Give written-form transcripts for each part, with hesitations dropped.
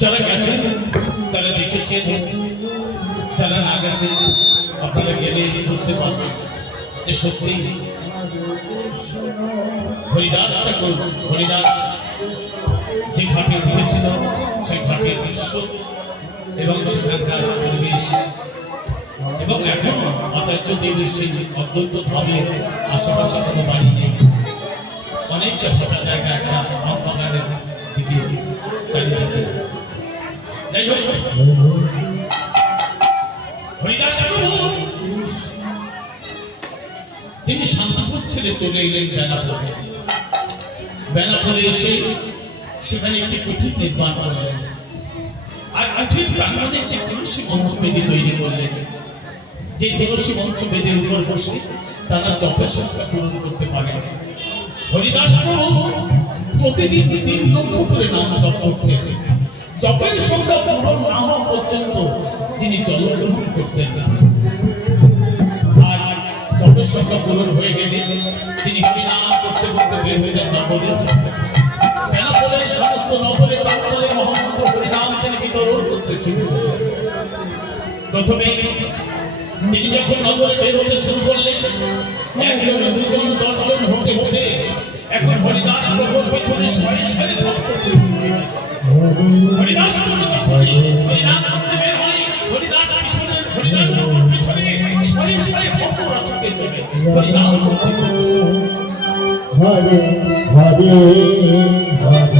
যারা গেছেন তারা দেখেছেন, যারা না গেছেন আপনারা গেলে বুঝতে পারবেন যে সত্যি হরিদাস ঠাকুর হরিদাস যে ঘাটে উঠেছিল সেই ঘাটের দৃশ্য এবং সেখানকার পরিবেশ এবং এখন আচার্য দেবের সেই অদ্বৈত ধামের আশেপাশে কোনো বাড়ি নেই, অনেকটা ফাঁকা জায়গা একটা আম বাগানের দিকে চারিদিকে। যাই হোক, হরিদাস তিনি শান্তিপুর ছেড়ে চলে এলেন বেনাপোলে। বেনাপোলে এসে সেখানে একটি কুঠির নির্মাণ করলেন আর কুঠির প্রাঙ্গণে একটি তুলসী মঞ্চ বেদি তৈরি করলেন। যে তুলসী মঞ্চ বেদের উপর বসে তারা জপের সংখ্যা পূরণ করতে পারেন। হরিদাস প্রতিদিন 3 লক্ষ করে নাম জপ করতেন। জপের সংখ্যা পূরণ না হওয়া পর্যন্ত তিনি জলগ্রহণ করতেন না। আর জপের সংখ্যা পূরণ হয়ে গেলে তিনি হরিনাম করতে করতে বের হয়ে যান নগরের জন্য। কেন বলে সমস্ত নগরে প্রান্তরে মহামন্ত্র হরিনাম তিনি বিতরণ করতে শুরু করলেন। প্রথমে তিনি যখন নগরে বের হতে শুরু করলেন, 1 জন 2 জন 10 জন হতে হতে এখন হরিদাস প্রভুর পিছনে শয়ে শয়ে ভক্ত তৈরি হয়ে গেছে। হরিদাস হরিনাম করতে বের হয়, হরিদাস প্রভুর পিছনে শয়ে শয়ে ভক্ত রাজকে চলে হরিনাম করতে। হরে হরে হরে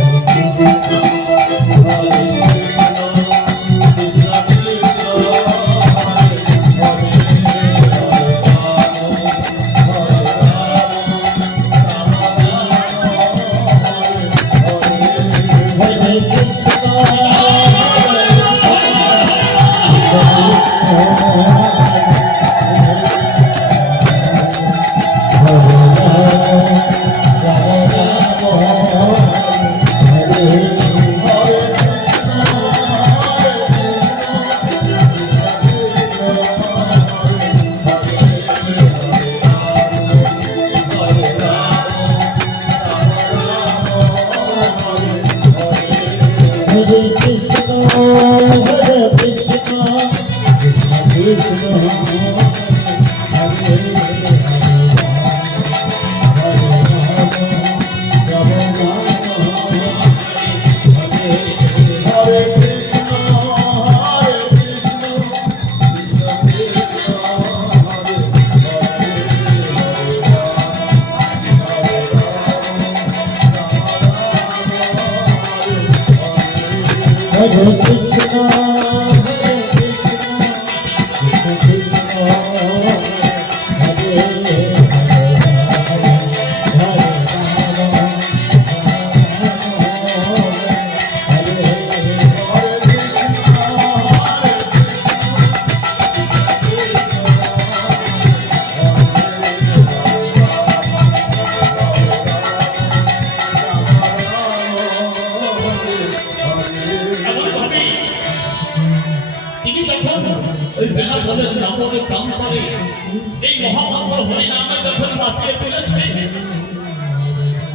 এই মহামন্ত্র হরিনামে যখন মাতিয়ে তুলেছে,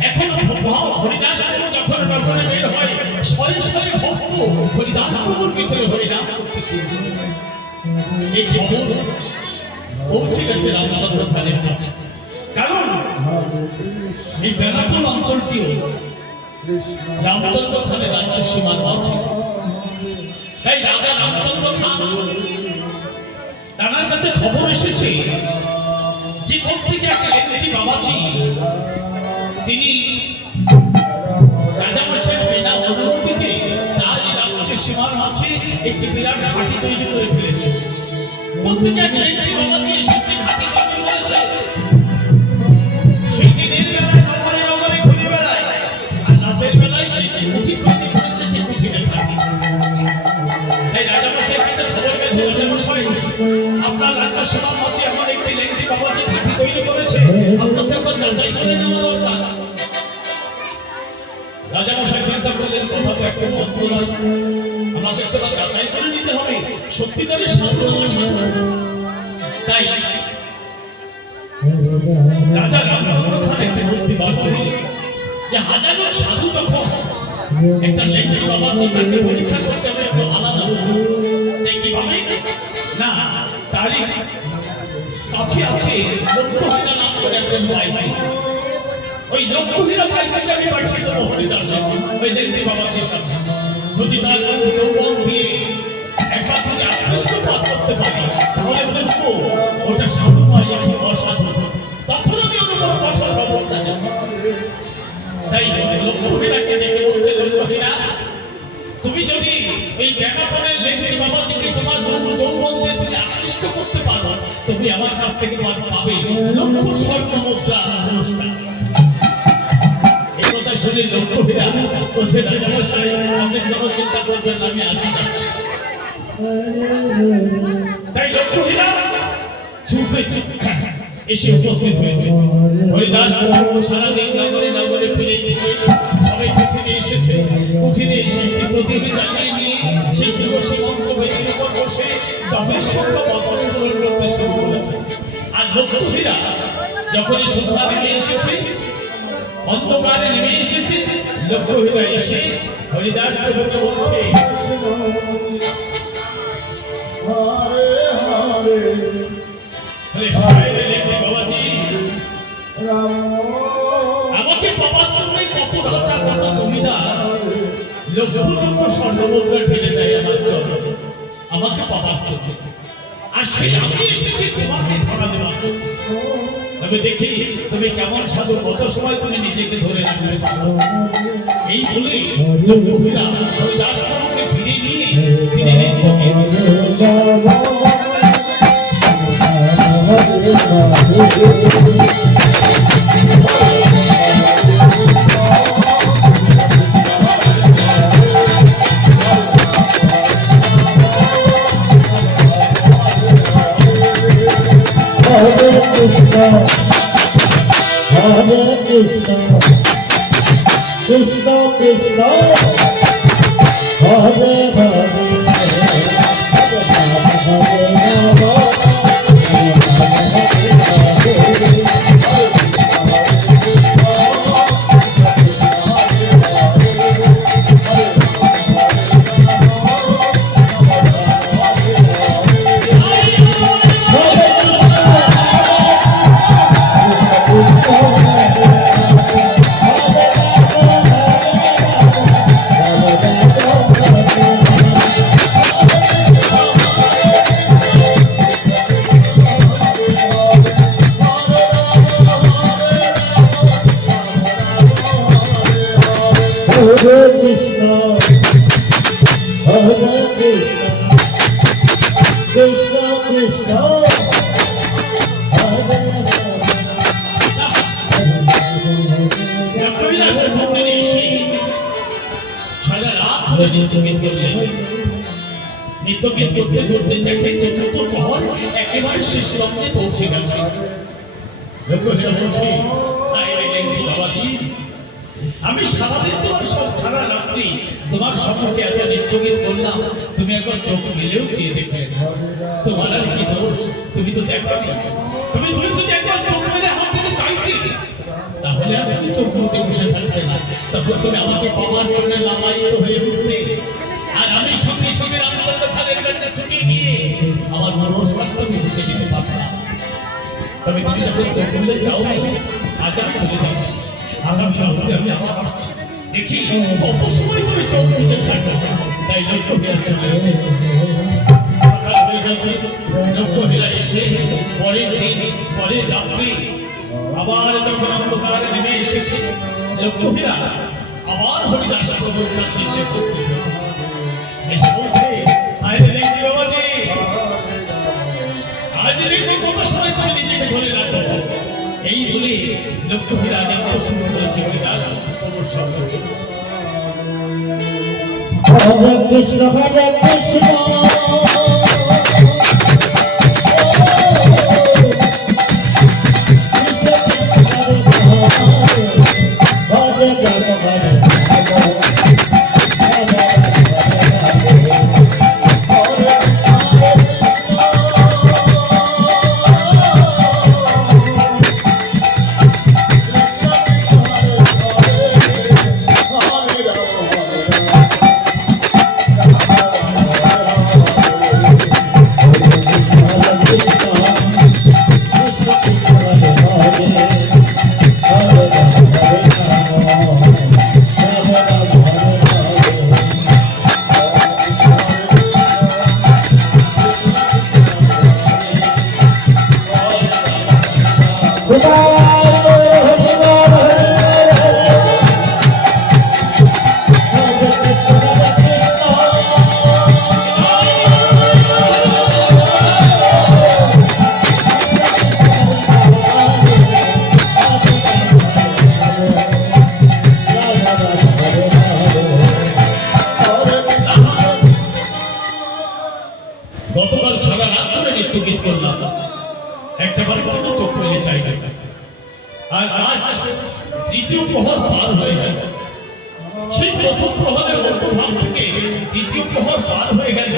এখন হরিদাস প্রভু যখন নগরে বের হয়, শয়ে শয়ে ভক্ত হরিদাস প্রভুর পিছনে হরিনাম করতে শুরু করে। এই খবর পৌঁছে গেছে রামচন্দ্র খানের কাছে, কারণ এই বেনাপোল অঞ্চলটিও রামচন্দ্র খানের রাজ্য সীমার মাঝে। তাই রাজা রামচন্দ্র খান তার কাছে খবর এসেছে যে কোন থেকে একটা লেঙ্গি বাবাজি তিনি রাজামশাইয়ের বিনা অনুমতিতে তার রাজ্যের সীমার মাঝে একটি বিরাট ঘাঁটি তৈরি করে ফেলেছে। কোন থেকে একটা লেঙ্গি বাবাজি এসে একটি ঘাঁটি তৈরি করেছে। সেই দিনের বেলায় নগরে নগরে ঘুরে বেড়ায়, আর রাতের বেলায় সেই কুঠি তৈরি করেছে, সেই কুঠিতে থাকে। তাই রাজামশাইয়ের কাছে খবর গেছে, রাজামশাই আপনার রাজ্য সীমার মাঝে এখন একটি লেঙ্গি বাবাজি ঘাঁটি তৈরি করেছে, আপনাকে একবার যাচাই করে নেওয়া দরকার। রাজামশাই চিন্তা করলেন, কথা তো একটা মত নয়, আমাকে একটু যাচাই করে নিতে হবে সত্যিকারের সাধু আমার সাধু। তাই রাজা রামচন্দ্র খান একটা বুদ্ধি বার করলেন যে হাজারো সাধু যখন একটা লেঙ্গি বাবাজি তাকে পরীক্ষা করতে হবে একটু আলাদা তাই কিভাবে না তারই কাছে আছে লক্ষ্যহীরা নাম করে একজন বাইজি ওই লক্ষ্যহীরা বাইজিকে আমি পাঠিয়ে দেবো হরিদাসের ওই লেঙ্গি বাবাজির কাছে যদি তার যৌবন দিয়ে একবার যদি আকৃষ্টপাত করতে পারি তাহলে বুঝবো ওটা সাধু নয় এখন অসাধু তখন আমি ওর উপর কঠোর ব্যবস্থা নেব তাই লক্ষ্যহীরাকে দেখে বলছে লক্ষ্যহীরা তুমি যদি এই বেনাপনের লেঙ্গি বাবাজিকে তোমার বন্ধু যৌবন দিয়ে তুমি আকৃষ্ট করতে পারো তুমি আমার কাছ থেকে পাবে লক্ষ স্বর্ণ মুদ্রা পুরস্কার এই কথা শুনে লক্ষ্যহীরা বলছে রাজামশাই আপনি কোনো চিন্তা করবেন না আমি আজই যাচ্ছি তাই লক্ষ্যহীরা ছুটে এসে উপস্থিত হয়েছে হরিদাস সারাদিন নগরে নগরে ফিরে সবাই পৃথিবী এসেছে উঠিনে এসে একটি প্রতিভা জানিয়ে নিয়ে সেই দিবসী মঞ্চ বেদির উপর বসে জপের সংখ্যা পূরণ করতে শুরু করেছে আর লক্ষ্যহীরা যখনই সন্ধ্যা নেমে এসেছে অন্ধকারে নেমে এসেছে লক্ষ্যহীরা এসে হরিদাস প্রভুকে বলছে আমাকে পাবার জন্যই কত রাজা কত জমিদার লক্ষ লক্ষ স্বর্ণমুদ্রা ফেলে দেয় আমার জন্য আমাকে পাবার জন্য আর সেই আমি এসেছি তোমাকে ধরা দেওয়ার জন্য তবে দেখি তুমি কেমন সাধু কত সময় তুমি নিজেকে ধরে রাখতে পারো এই বলে লক্ষ্যহীরা হরিদাস বাবুকে ফিরে নিয়ে তিনি Krishna Krishna Hare Hare নিত্যগীত করতে করতে দেখে চতুর্থ প্রহর একেবারে শেষ লগ্নে পৌঁছে গেছে লক্ষ্যহীরা বলছে বাবাজি আমি সারাদিন তোমার সারা রাত্রি তোমার সম্মুখে এত নিত্যগীত করলাম তুমি একবার চোখ মেলেও চেয়ে দেখলে তোমার আর কি দোষ তুমি তো দেখোনি তুমি যদি একবার চোখ মেলে আমার থেকে চাইতে তাহলে আমি চোখ মুখে বসে থাকতে না তখন তুমি আমাকে পাওয়ার জন্য লালায়িত হয়ে উঠতে আর আমি সঙ্গে সঙ্গে রামচন্দ্র খানের কাছে ছুটে গিয়ে আমার মনস্বার্থ আমি বুঝে দিতে পারতাম তবে তুমি যখন চোখ মেলে চাও আজ আমি চলে যাচ্ছি আগামী রাত্রে আমি আবার আসছি দেখি কত সময় তুমি চোখ বুঝে থাকো তাই লক্ষ্যহীরা চলে সকাল হয়ে গেছে লক্ষ্যহীরা এসে পরের দিন পরের রাত্রি আবার যখন অন্ধকার নেমে এসেছে লক্ষ্যহীরা আবার হরিদাস প্রভুর কাছে এসে উপস্থিত হয়েছে এসে বলছে আরে লেঙ্গি বাবাজি আজ দেখবে কত সময় তুমি নিজেকে ধরে রাখো এই বলে লক্ষ্যহীরা দেখতে শুরু করেছে হরিদাস প্রভুর সম্পর্কে Hare Krishna Hare Krishna গতকাল সারা রাত ধরে নৃত্য গীত করলাম, একটা বারের জন্য চোখ মেলে চাই না। আর আজ তৃতীয় প্রহর পার হয়ে গেল। সেই প্রথম প্রহরের অন্তর্ভাগ থেকে দ্বিতীয় প্রহর পার হয়ে গেল,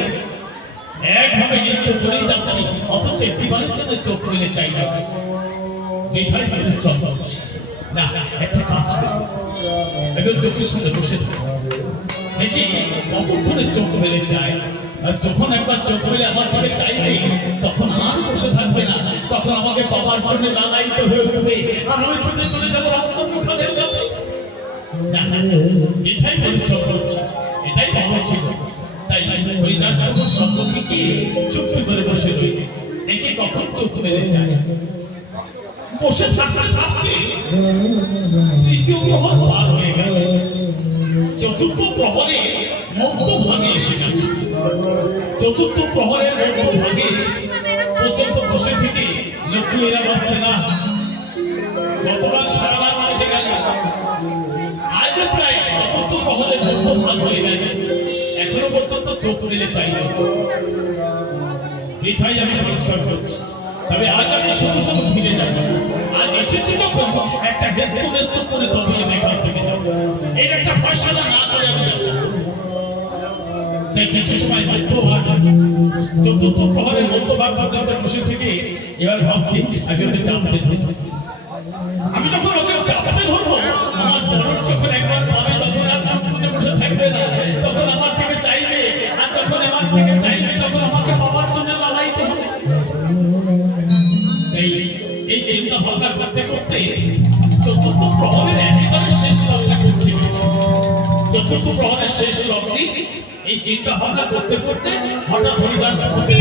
একভাবে নৃত্য করেই যাচ্ছি, অথচ একটি বারের জন্য চোখ মেলে চাই না। বৃথায় পরিশ্রম করছি না, একটা কাজ করি, একজন চোখের সামনে বসে থাকি, দেখি কতক্ষণে চোখ মেলে চায়। আর যখন একবার চোখ মেলে আমার দিকে চাইবে, তখন আর বসে থাকবে না, তখন আমাকে বাবার জন্য লালায়িত হয়ে উঠবে, আর আমি ছুটে চলে যাবো অন্তর্মুখাদের কাছে। এটাই পরিশ্রম করছি, এটাই ভালো ছিল। তাই হরিদাস বাবুর সম্মুখে গিয়ে চুপটি করে বসে রইল, দেখে কখন চোখ মেলে যায়। বসে থাকতে থাকতে তৃতীয় প্রহর পার হয়ে গেল, চতুর্থ প্রহরে মধ্যভাগে এসে গেছে। চতুর্থ প্রহরের মধ্যভাগে পর্যন্ত বসে থেকে লক্ষ্মীরা ভাবছে না, গতকাল সারা রাত কেটে গেল, আজও প্রায় চতুর্থ প্রহরের মধ্যভাগ হয়ে গেল, এখনো পর্যন্ত চোখ মেলে চাইল। বৃথাই আমি পরিশ্রম করছি, তবে আজ আমি শুধু শুধু ফিরে যাব। আজ এসেছি যখন একটা হেস্তু মেস্তু করে তবে দেখার থেকে যাবো, এর একটা ফয়সালা না করে আমি যাবো। তাই কিছু সময় মধ্যভাগ, চতুর্থ প্রহরের মধ্যভাগ পর্যন্ত বসে থেকে এবার ভাবছি আমি ওকে চাপড়ে ধরবো। আমি যখন ওকে চাপড়ে ধরবো, আমার বড় যখন একবার পাবে তখন আর চোখ বুঝে বসে থাকবে না, তখন আমার দিকে চাইবে, আর যখন আমার দিকে চাইবে তখন আমাকে বাবার জন্য লালাইতে হবে। এই চিন্তা ভাবনা করতে করতে চতুর্থ প্রহরের একেবারে শেষ লগ্নে পৌঁছে গেছে। চতুর্থ প্রহরের শেষ লগ্নে এই চিন্তা ভাবনা করতে করতে হঠাৎ হরিদাস বাবুকে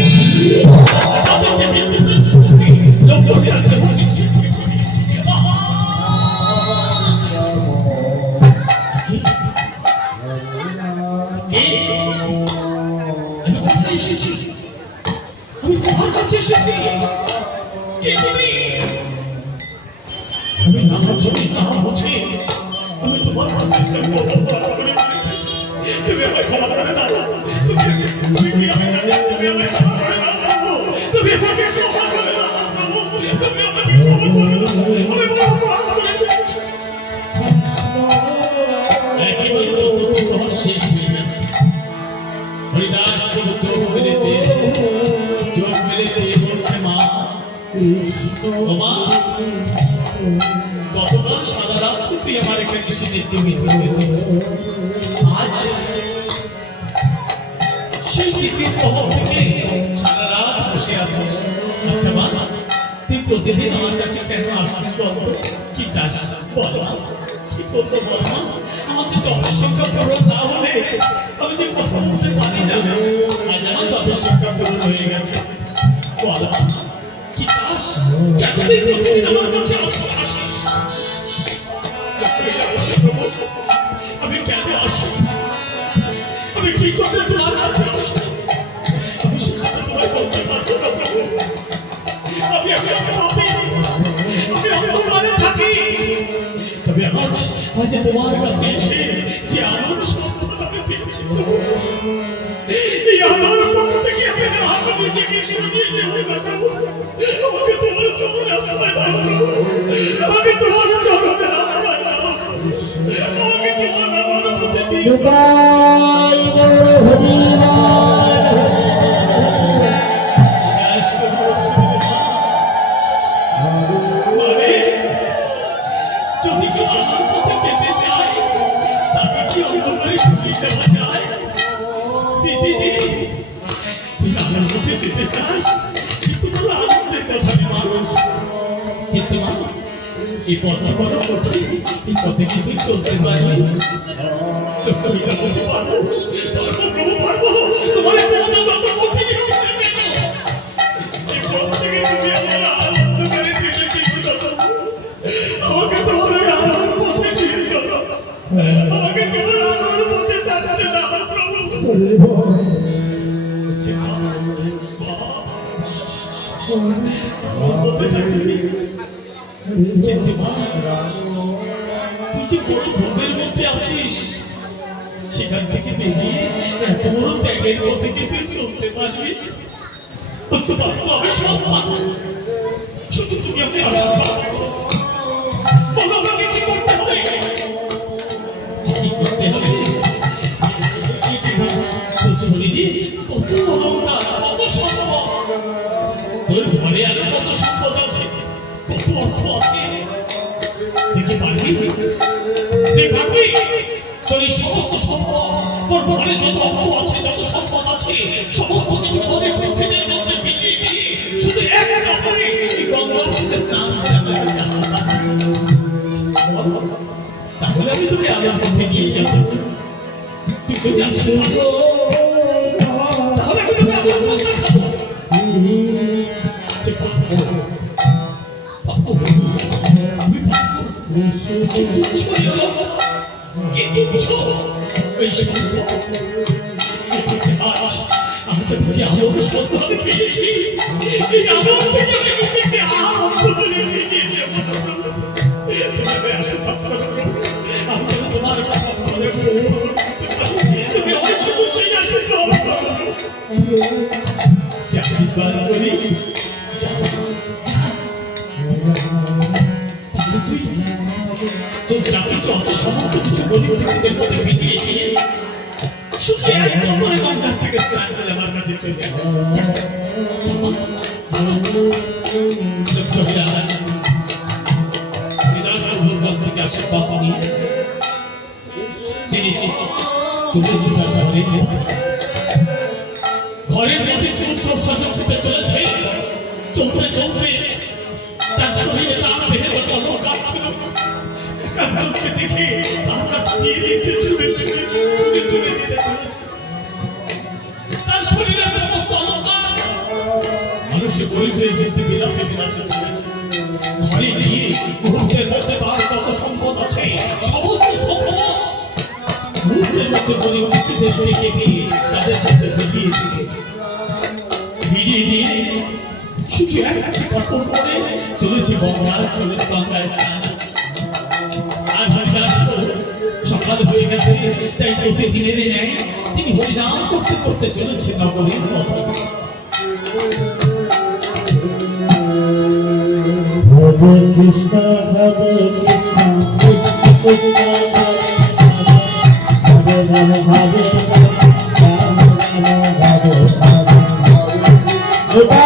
আমি কোথায় এসেছি, আমি তোমার কাছে এসেছি, কে তুমি? আমি না জানি না বুঝে আমি তোমার কাছে তুমি আমায় ক্ষমা করে দাও, তুমি কি আমি জানি, তুমি আমায় ক্ষমা করে দাও প্রভু, তুমি আমাকে ক্ষমা করে দাও প্রভু, তুমি আমাকে ক্ষমা করে দাও, আমি বড় পাপ করে ফেলেছি। একেবারে চতুর্থ প্রহর শেষ হয়ে গেছে। হরিদাস বাবু চোখ মেলে চেয়েছে, চোখ মেলে চেয়ে বলছে, মা ও মা, গতকাল সারা রাত্রি তুই আমার একটা কৃষি নৃত্য গীত করেছিস, আজ সেই দ্বিতীয় প্রহর থেকে সারা রাত বসে আছিস। আচ্ছা মা, তুই প্রতিদিন আমার কাছে কেন আসছিস বলতো? কি চাস বল মা, কি করবো বল মা? আমার যে জপের সংখ্যা পূরণ না হলে আমি যে কথা বলতে পারি না, আজ আমার জপের সংখ্যা পূরণ হয়ে গেছে। বল মা, কি চাস? কেন তুই প্রতিদিন আমার কাছে আসিস? আমি কেন আসি? আমি কি জন্য তোমার কাছে আসি? আমি সেটা তোমায় বলতে পারবো না প্রভু। আমি অন্ধকারে থাকি, তবে আজ তোমার কাছে এসে যে আলোর সন্ধান আমি পেয়েছি প্রভু, এই আলোর পথ থেকে আমি নিজেকে সরিয়ে নেবো না প্রভু। আমাকে তোমার চরণে আশ্রয় দাও প্রভু, আমাকে তোমার চরণে আশ্রয় দাও, আমাকে তোমার আমার পথে দিয়ে যদি কেউ আমার পথে যেতে চায়, তাকে কি অন্ধকারে সরিয়ে দেওয়া যায়? দিদি, তুই আমার পথে যেতে চাস, কিন্তু বড় আনন্দের কথা মানুষ, কিন্তু মা এই পথ বড় কঠিন, এই পথে কি তুই চলতে পারবি? বলছে পারবো, প্রভু পারবো, তোমার এই পথ যত কঠিন হোক না কেন, এই পথ থেকে তুমি আমার আনন্দ করে দিলে কি বুঝাতো? আমাকে তোমার আলোর পথে থাকতে দাও প্রভু। পথে থাকবি কিন্তু মা, তুই যে বড় ভোগের মধ্যে আছিস, সেখান থেকে বেরিয়ে এত বড় ত্যাগের পথে কি তুই চলতে পারবি? বলছো বাবু, আমি সব পাবো, শুধু তুমি আমি আশীর্বাদ করো। বলো আমাকে কি করতে হবে? কি করতে হবে? এই যে তোর শরীরে কত অলংকার, কত সম্পদ, তোর ঘরে আরো কত সম্পদ আছে, কত অর্থ আছে, দেখে পারবি? পারবি? তোর এই সমস্ত সম্পদ, তোর ঘরে যত অর্থ আছে, যত সম্পদ আছে, সমস্ত কিছু গরিব দুঃখীদের মধ্যে বিলিয়ে দিয়ে শুধু একটা করে এই গঙ্গার মধ্যে স্নান করে আমার কাছে আসতে পারবি? তাহলে আমি তোকে আলোর পথে নিয়ে যাবো। তুই যদি আসতে পারিস তাহলে আমি তোকে আলোর পথ দেখাবো। আমি পারবো, কি তুচ্ছ এই অলংকার, কি তুচ্ছ এই সম্পদ। আজ বুঝি আলোর সন্ধান পেয়েছি, এই আলোর থেকে আমি নিজেকে আনন্দ করে এগিয়ে নেব। তুমি আশীর্বাদ করো, আমি যেন তোমার কথা করে তুমি আমার শুধু সেই আশীর্বাদ করো, যে আশীর্বাদ করি। তাহলে তুই তোর যা কিছু আছে সমস্ত কিছু গরিব ব্যক্তিদের মধ্যে বিলিয়ে দিয়ে শুধু একটা করে গঙ্গার থেকে স্নান করে আমার কাছে চলে ঘরের মধ্যে ছুটে চলেছে। চলতে চলতে তার শরীরে তার বেড়ে যত অলংকার ছিল একান্তকে দেখে তার কাছে দিয়ে দিচ্ছে, চুলে চুলে চুলে চুলে দিতে চলেছে। তার শরীরের সমস্ত অলংকার মানুষের গরিবের মধ্যে বিলাতে বিলাতে চলেছে। ঘরে গিয়ে মুহূর্তের মধ্যে তার যত সম্পদ আছে সমস্ত সম্পদ মুহূর্তের মধ্যে গরিব ব্যক্তিদের রেখে দিয়ে তাদের মধ্যে বিলিয়ে দিয়ে শুধু একটি কাপড় পরে চলেছে গঙ্গায়, চলেছে গঙ্গায় স্নান। আর হরিদাস সকাল হয়ে গেছে, তাই প্রতিদিনের ন্যায় তিনি হরিনাম করতে করতে চলেছে নগরীর পথে। হরে কৃষ্ণ হরে কৃষ্ণ কৃষ্ণ কৃষ্ণ হরে রাম হরে রাম রাম হরে হরে।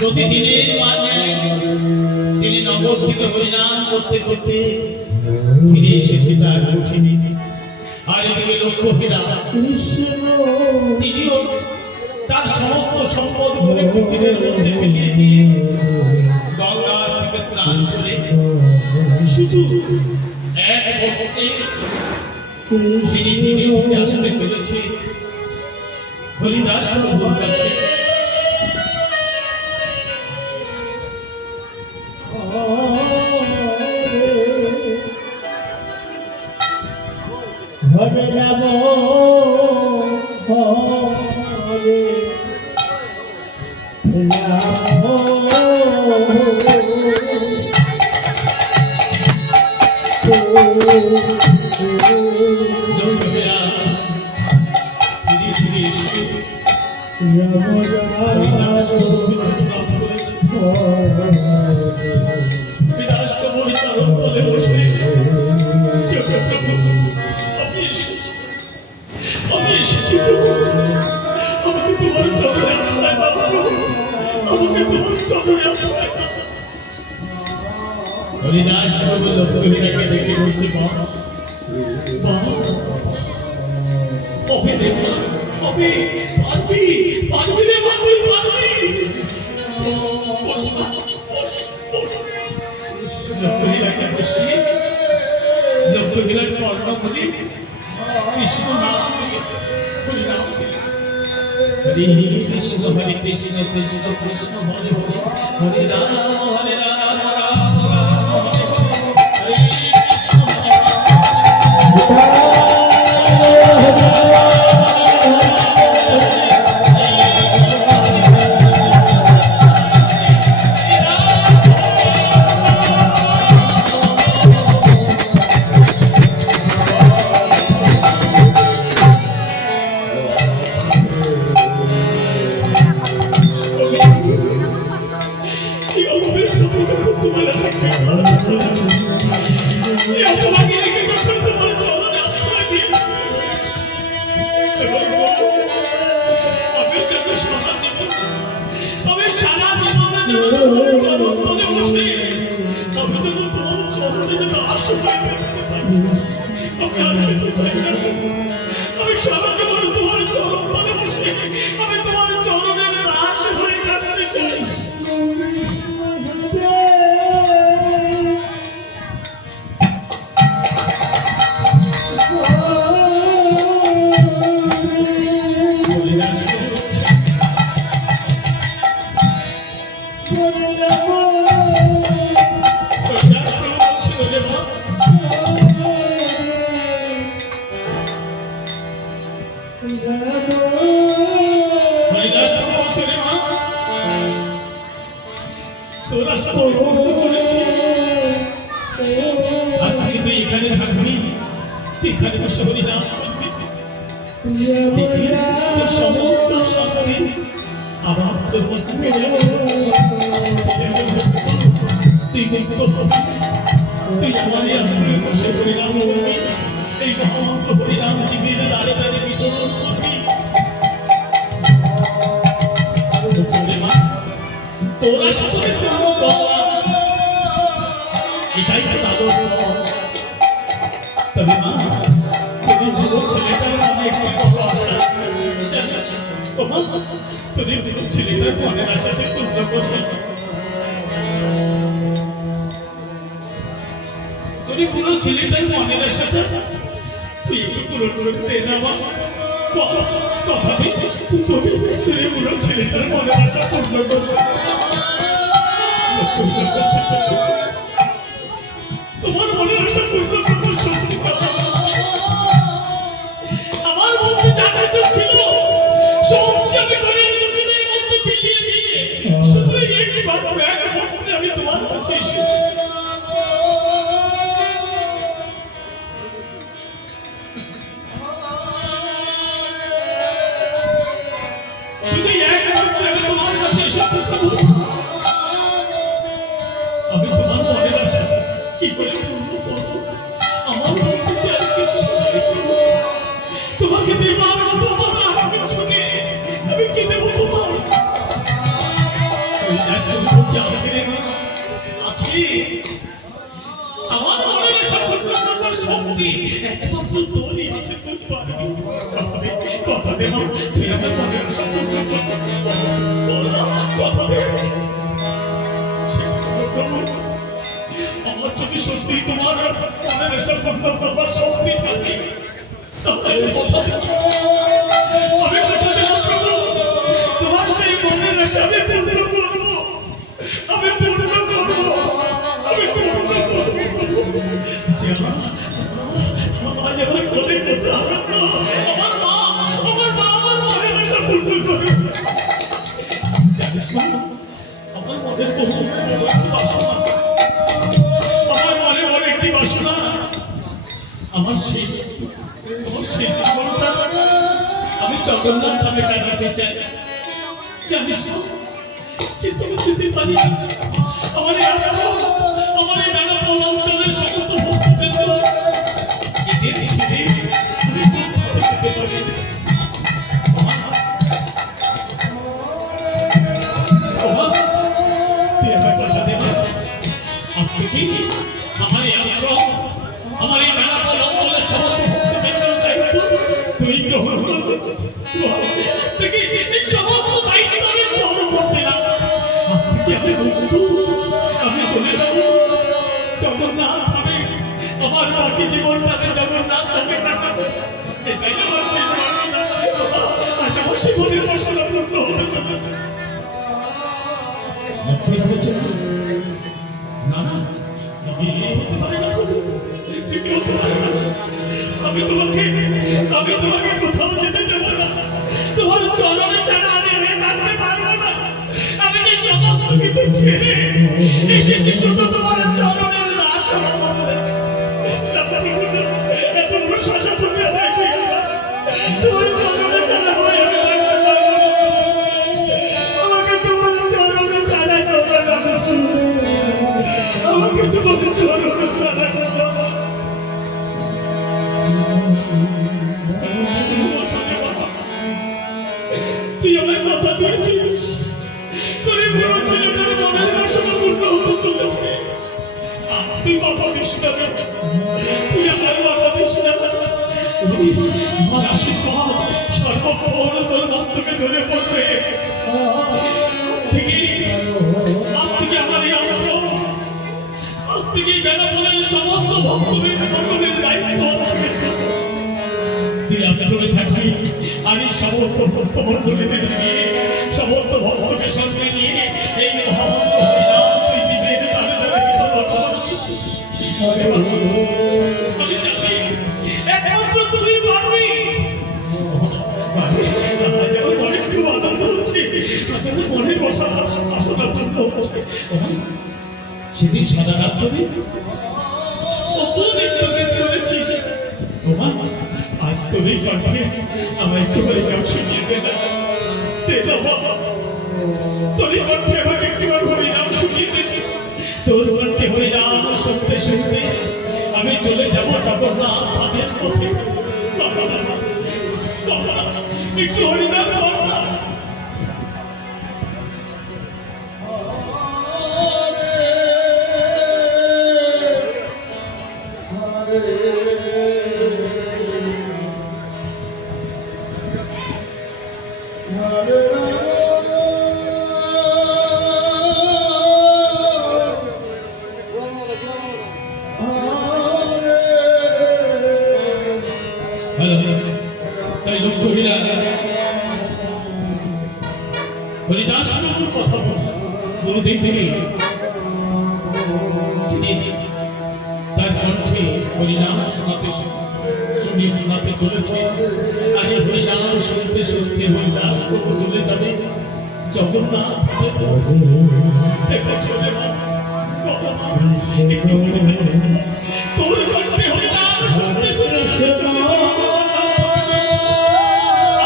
প্রতিদিনের মানে তিনি নগর থেকে হরিনাম করতে করতে ফিরে এসেছে তার কুঠিরে। আর এদিকে লক্ষ্মীরা তিনিও তার সমস্ত সম্পদ করে কুঠিরের মধ্যে ফেলিয়ে দিয়ে গঙ্গার থেকে স্নান করে শুধু এক বস্ত্রে তিনি ফিরে ফিরে আসতে চলেছে হরিদাস প্রভুর কাছে। হরে রাম হরে রাম লক্ষ্মীরা ধীরে ধীরে এসে রাম হরিদাস প্রভুকে প্রণাম করেছে। হরিদাস প্রভুর চরণ তলে বসে প্রভু আমি এসেছি প্রভু, আমাকে তোমার চরণে আশ্রয় দাও প্রভু, আমাকে তোমার চরণে আশ্রয় দাও। হরিদাস প্রভু লক্ষ্মীরাকে দেখে বলছে বাহ বাহ কবে রে মা, কবে পারবি পারবি রে মা, তুই পারবি। বস মা, বস বস। লক্ষ্মীরাকে বসিয়ে লক্ষ্মীরার কর্ণমণি কৃষ্ণ নাম হরিনাম হরে কৃষ্ণ হরে কৃষ্ণ কৃষ্ণ কৃষ্ণ হরে হরে হরে রাম হরে রাম রাম রাম হরে হরে কৃষ্ণ হরে আমি সারা জীবন তোমার চরণ তলে বসে আমি তোমার চরণের দাস হয়ে থাকতে চাই। তোরা সাথে বন্ধু করেছি, আজ থেকে তুই এখানে থাকবি, তুই এখানে বসে হরিনাম করবি, দেখবি তোর সমস্ত শক্তি আবার তোর কাছে ফিরে আসবে। তুই মুক্ত হবি, তুই আমার এই আশ্রয়ে বসে হরিনাম করবি, এই মহামন্ত্র হরিনাম জীবের দ্বারে দ্বারে বিতরণ করবি। তোরা সকলে এটাই তো আদর। তবে মা তুমি বলো ছেলেটার মনে একটু বড় আশা আছে, তুমি বলো ছেলেটার মনের আশাতে পূর্ণ করবে। তোর পুরো ছেলেটার মনের আশাটা তুই একটু পূরণ করে দে না মা। কথা দে তুই তোর পুরো ছেলেটার মনের আশা পূর্ণ করবে। তোমার মনের আশা পূর্ণ করতে শক্তি কথা। আমার মধ্যে যা কিছু ছিল সব আমি গরিব দুঃখীদের মধ্যে বিলিয়ে দিয়ে শুধু একটি মাত্র এক বস্ত্রে আমি তোমার কাছে এসেছি। শুধু এক বস্ত্রে আমি তোমার কাছে এসেছি প্রভু। আমি তোমার মনের আশা কি করে পূর্ণ করবো? আমার মধ্যে যে আর কিছু নেই প্রভু। তোমাকে দেবার মতো আমার আর কিছু নেই। আমি কি দেবো তোমার? আছে রে মা, আছে। আমার মনের আশা পূর্ণ করার শক্তি একমাত্র তোরই আছে, তুই পারবি। কথা দে মা, তুই আমার মনের আশা পূর্ণ করবি। বল না, কথা দে। আমার যদি সত্যি তোমার মনের আশা পূর্ণ করবার শক্তি থাকে তাহলে আমি কথা দেব। আমি কথা দেব প্রভু, তোমার সেই মনের আশা আমি পূর্ণ করবো। আমি পূর্ণ করবো, আমি পূর্ণ করবো প্রভু। আজ আমার ঘরে কোথাও আমার মা আমার মনের আশা পূর্ণ করবে। জানিস না আমার মনের বহু একটি বাসনা, আমার মনে মনে একটি বাসনা। আমার সেই জীবনটা আমি জগন্নাথ ধামে কাটাতে চাই, জানিস না? কিন্তু আমি যেতে পারি না। আমার এই আশ্রম, আমার এই বেনাপোল অঞ্চলের সমস্ত ভক্তবৃন্দ এদের ছেড়ে আমি কোথাও যেতে পারি না। তুই আমার কথা দেবে আজকে কি আমার এই আশ্রম, আমার এই বেনাপোল অঞ্চলের সমস্ত ভক্তবৃন্দের দায়িত্ব তুই গ্রহণ করবি। আজ থেকে এই সমস্ত দায়িত্ব আমি তোর উপর দিলাম। আজ থেকে আমি বন্ধু, আমি চলে যাব জগন্নাথ ধামে। আমার বাকি জীবনটাকে জগন্নাথ ধামে কাটাবো। এটাই আমার সেই বাসনা। আজ আমার জীবনের বাসনা পূর্ণ হতে চলেছে। না না, হতে পারে না, হতে পারে না। আমি তোমাকে কোথাও যেতে দেব না। তোমার চরণে ছাড়া আমি থাকতে পারবো না। আমি যে সমস্ত কিছু ছেড়ে এসেছি শুধু তোমার চরণের দাস হতে। এত বড় সাজা তুমি আমায় দিও না। তোমার চরণে ছাড়া আমি থাকতে পারবো না। আমাকে তোমার চরণে ছাড়া করো না। আমাকে তোমার চরণে ছাড়া করো না। তুই আমায় কথা দিয়েছিস তোর বড় ছেলেটার মনের বাসনা পূর্ণ হতে চলেছে। তুই বাবা দিস না, তুই আমার বাবা দিস না। আমার আশীর্বাদ সর্বক্ষণ তোর মস্তকে ধরে পড়বে। আজ থেকে আমার এই আশ্রম, আজ থেকে বেনাপোলের সমস্ত ভক্তবৃন্দের দায়িত্ব তুই আশ্রমে থাকবি। আমি সমস্ত ভক্তমণ্ডলীদের নিয়ে, সমস্ত ভক্তকে সঙ্গে নিয়ে এই মহামন্ত্র হরিনাম তুই জীবের তারে তারে বিতরণ করবি। আমি জানি একমাত্র তুই পারবি। আজ আমার মনে খুব আনন্দ হচ্ছে, আজ আমার মনে বসা বাসনা পূর্ণ হচ্ছে। সেদিন সারা রাত ধরে কত নিত্যদিন করেছিস তোমার। আজ তোর এই কণ্ঠে আমার একটু হরিনাম শুনিয়ে দে না, দে না বাবা। তোর এই কণ্ঠে আমাকে একটিবার হরিনাম শুনিয়ে দে। তোর কণ্ঠে হরিনাম শুনতে শুনতে আমি চলে যাব জগন্নাথ ধামের পথে। বাবা বাবা বাবা, একটু হরিনাম কর না। Oh কথা বলি গুরুদেবকে তিনি তার কণ্ঠে হরিনাম শোনাতে চলেছে। আর এই হরিনাম শুনতে শুনতে হরিদাস প্রভু চলে যাবে জগন্নাথ দেখেছো রে মা, একটু তোর কণ্ঠে হরিনাম শুনতে শুনতে চলে যাবে জগন্নাথ।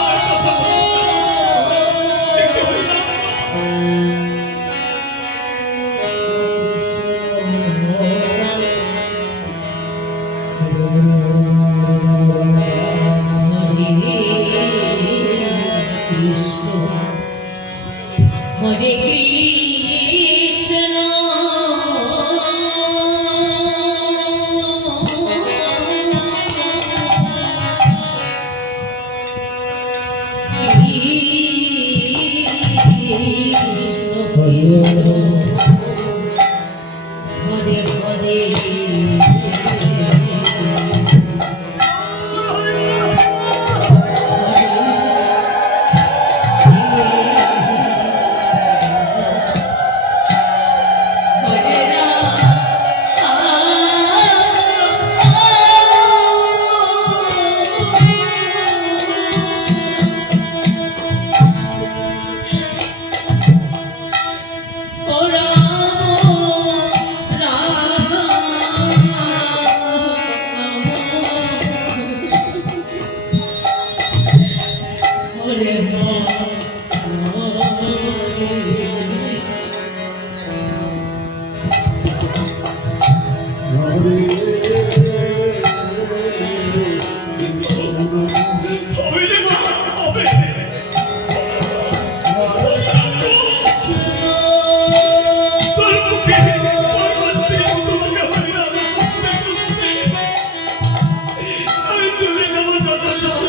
আর কথা বলিস না, একটু হরিনাম Hare Krishna, Hare হবে রে মা, হবে। তোর মুখে তোমাকে হরিনাম শুনতে শুনতে আমি চলে যাবো জগন্নাথ।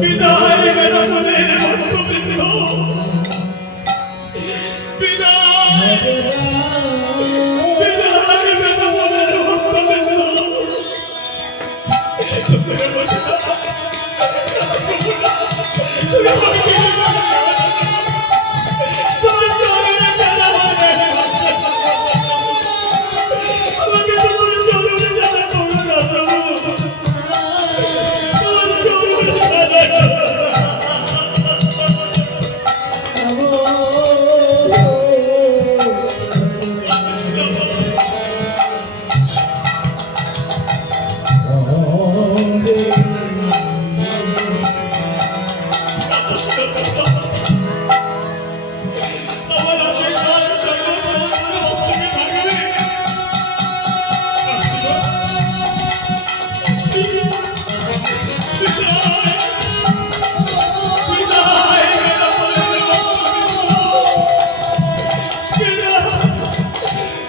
বিদায় বেনাপোলের ভক্তবৃন্দ, বিদায় বিদায় বেনাপোলের ভক্তবৃন্দ। তুমি আমাকে ছেড়ে যাবে না। তোমার চরণে জানাবো না। আমাকে তোমার চরণে জানাবো না প্রভু। তোমার চরণে জানাবো না। আমার আশীর্বাদ জগৎ হস্তকে থাকবে। বিদায় বেনাপোলের ভক্তবৃন্দ। বিদায়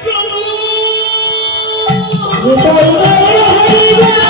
প্রভু। হরি